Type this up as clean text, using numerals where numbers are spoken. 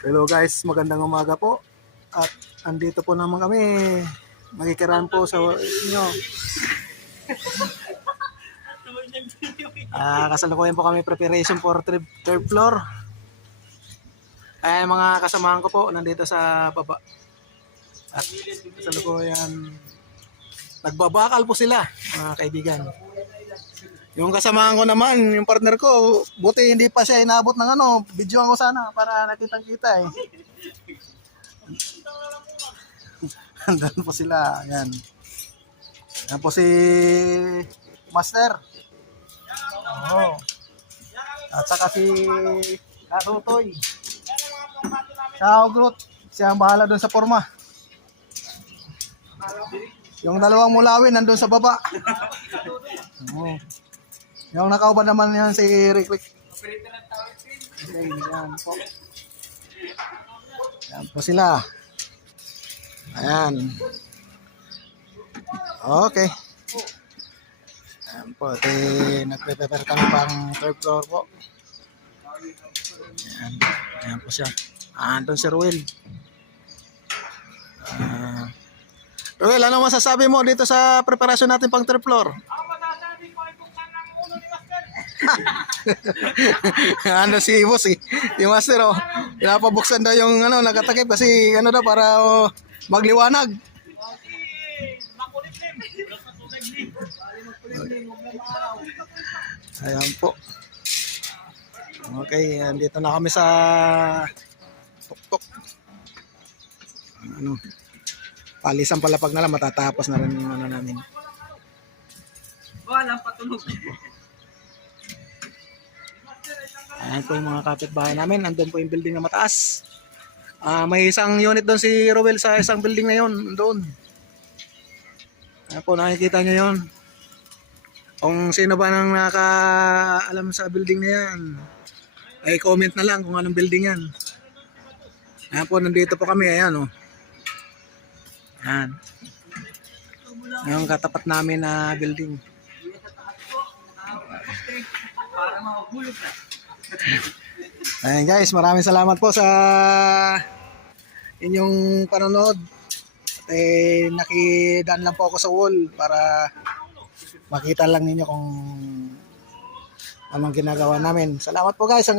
Hello guys, magandang umaga po. At andito po naman kami. Magkikiran po sa inyo. Kasalukuyan po kami preparation for third floor. Ay mga kasamahan ko po nandito sa baba. At kasalukuyan nagbabakal po sila, mga kaibigan. Yung kasamahan ko naman, yung partner ko, buti hindi pa siya inabot ng videoan ko sana para nakitang-kita eh. Andun po sila, ayan. Ayan po si Master. Oo. At saka si Katutoy. Ciao, Groot. Siya ang bahala doon sa forma. Yung dalawang mulawin nandun sa baba. Oo. Yung nakauban naman yan si Rick. Okay, yan po. Yan po sila. Ayan. Okay. Ayan po. Nagpe-prepare kami pang third floor po. Ayan. Ayan po siya. Andun si Ruel. Ruel, ano masasabi mo dito sa preparasyon natin pang third floor? Ano si boss eh, yung master oh, pinapabuksan daw yung nakatakip kasi daw para magliwanag. Ayan po. Okay, dito na kami sa tuktok. Palisan palapag na lang, matatapos na rin yung namin. Walang patunog. Ayan po yung mga kapitbahay namin. Andun po yung building na mataas. May isang unit doon si Rowel sa isang building na yun. Doon. Ayan po, nakikita nyo yun. Kung sino ba nang nakaalam sa building na yan, ay comment na lang kung anong building yan. Ayan po, nandito po kami. Ayan o. Ayan. Yung katapat namin na building. Para makagulog na. Ayan guys, maraming salamat po sa inyong panonood. At nakidaan lang po ako sa wall para makita lang ninyo kung anong ginagawa namin. Salamat po guys.